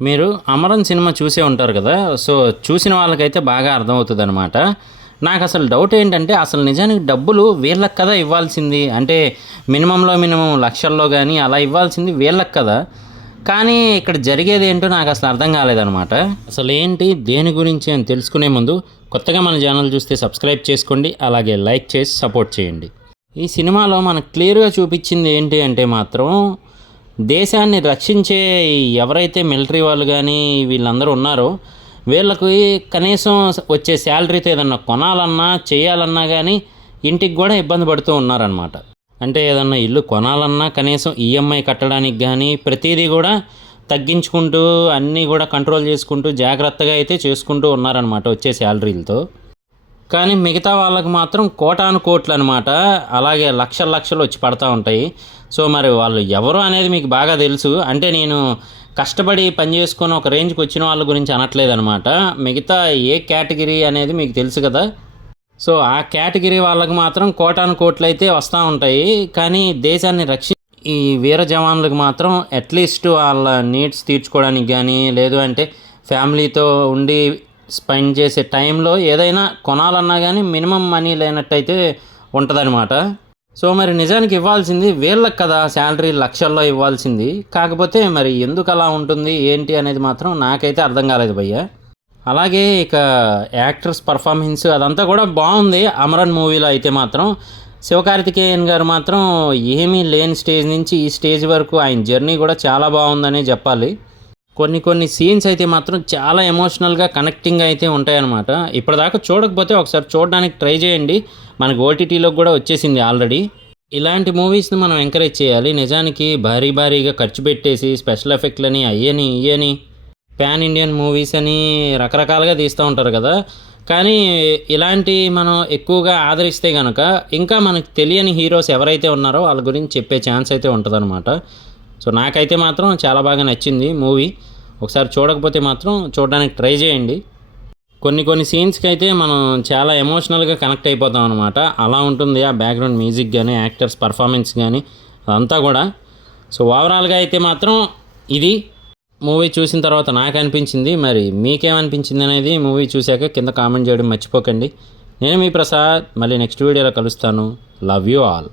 మీరు 'అమరన్' సినిమా చూసే ఉంటారు కదా! సో, చూసిన వాళ్ళకైతే బాగా అర్థమవుతదనమాట. నాకసలు డౌట్ ఏంటంటే, అసలు నిజానికి డబ్బులు వీళ్ళకి కదా ఇవ్వాల్సింది. అంటే మినిమమ్‌లో మినిమమ్ లక్షల్లో గాని అలా ఇవ్వాల్సింది వీళ్ళకి కదా! కానీ ఇక్కడ జరిగేదేంటో నాకసలు అర్థం కాలేదనమాట. అసలేంటి, దేని గురించి అని తెలుసుకునే ముందు కొత్తగా మన ఛానల్ చూస్తే సబ్స్క్రైబ్ చేసుకోండి. అలాగే లైక్ చేసి సపోర్ట్ చేయండి. ఈ సినిమాలో మనకు క్లియర్‌గా చూపిచ్చింది ఏంటి అంటే మాత్రం, దేశాన్ని రక్షించే ఎవరైతే మిలిటరీ వాళ్ళు గానీ వీళ్ళందరూ ఉన్నారో, వీళ్ళకి కనీసం వచ్చే శాలరీతో ఏదన్నా కొనాలన్నా, చేయాలన్నా గానీ ఇంటికి గూడా ఇబ్బంది పడుతూ ఉన్నారనమాట. అంటే ఏదన్నా ఇల్లు కొనాలన్నా కనీసం ఈఎంఐ కట్టడానికి గానీ ప్రతీదీ గూడా తగ్గించుకుంటూ, అన్నీ గూడా కంట్రోల్ చేసుకుంటూ, జాగ్రత్తగా అయితే చేసుకుంటూ ఉన్నారనమాట వచ్చే శాలరీలతో. కానీ మిగతా వాళ్ళకి మాత్రం కోటాను కోట్లనమాట. అలాగే లక్షలు లక్షలు వచ్చి పడతా ఉంటాయి. సో, మరి వాళ్ళు ఎవరు అనేది మీకు బాగా తెలుసు. అంటే నేను కష్టపడి పని చేసుకొని ఒక రేంజ్‌కి వచ్చిన వాళ్ళ గురించి అనట్లేదనమాట. మిగతా ఏ కేటగిరీ అనేది మీకు తెలుసు కదా! సో, ఆ కేటగిరీ వాళ్ళకి మాత్రం కోటాను కోట్లయితే వస్తా ఉంటాయి. కానీ దేశాన్ని ఈ వీర జవాన్లకు మాత్రం అట్‌లీస్ట్ వాళ్ళ నీడ్స్ తీర్చుకోవడానికి గానీ, లేదు అంటే ఫ్యామిలీతో ఉండి స్పెండ్ చేసే టైంలో ఏదైనా కొనాలన్నా గానీ మినిమమ్ మనీ లేనట్టయితే ఉంటదనమాట. సో, మరి నిజానికి ఇవ్వాల్సింది వీళ్ళకి కదా శాలరీ లక్షల్లో ఇవ్వాల్సింది. కాకపోతే మరి ఎందుకలా ఉంటుంది, ఏంటి అనేది మాత్రం నాకైతే అర్థం కాలేదు భయ్యా. అలాగే ఇక యాక్టర్స్ పర్ఫార్మెన్స్ అదంతా కూడా బాగుంది 'అమరన్' మూవీలో అయితే మాత్రం. శివకార్తికేయన్ గారు మాత్రం ఏమీ లేని స్టేజ్ నుంచి ఈ స్టేజ్ వరకు ఆయన జర్నీ కూడా చాలా బాగుందనే చెప్పాలి. కొన్ని కొన్ని సీన్స్ అయితే మాత్రం చాలా ఎమోషనల్‌గా కనెక్టింగ్ అయితే ఉంటాయన్నమాట. ఇప్పటిదాకా చూడకపోతే ఒకసారి చూడడానికి ట్రై చేయండి. మనకు ఓటీటీలోకి కూడా వచ్చేసింది ఆల్రెడీ. ఇలాంటి మూవీస్‌ని మనం ఎంకరేజ్ చేయాలి. నిజానికి భారీ భారీగా ఖర్చు పెట్టేసి స్పెషల్ ఎఫెక్ట్‌లని అయ్యని ఇయ్యని పాన్ ఇండియన్ మూవీస్ అని రకరకాలుగా తీస్తూ ఉంటారు కదా! కానీ ఇలాంటి మనం ఎక్కువగా ఆదరిస్తే గనక ఇంకా మనకు తెలియని హీరోస్ ఎవరైతే ఉన్నారో వాళ్ళ గురించి చెప్పే ఛాన్స్ అయితే ఉంటదనమాట. సో, నాకైతే మాత్రం చాలా బాగా నచ్చింది మూవీ. ఒకసారి చూడకపోతే మాత్రం చూడడానికి ట్రై చేయండి. కొన్ని కొన్ని సీన్స్‌కి అయితే మనం చాలా ఎమోషనల్‌గా కనెక్ట్ అయిపోతాం అనమాట. అలా ఉంటుంది ఆ బ్యాక్‌గ్రౌండ్ మ్యూజిక్ గానీ, యాక్టర్స్ పర్ఫార్మెన్స్ గానీ అదంతా కూడా. సో, ఓవరాల్‌గా అయితే మాత్రం ఇది మూవీ చూసిన తర్వాత నాకు అనిపించింది. మరి మీకేమనిపించింది అనేది మూవీ చూశాక కింద కామెంట్ చేయడం మర్చిపోకండి. నేను మీ ప్రసాద్. మళ్ళీ నెక్స్ట్ వీడియోలో కలుస్తాను. Love you all.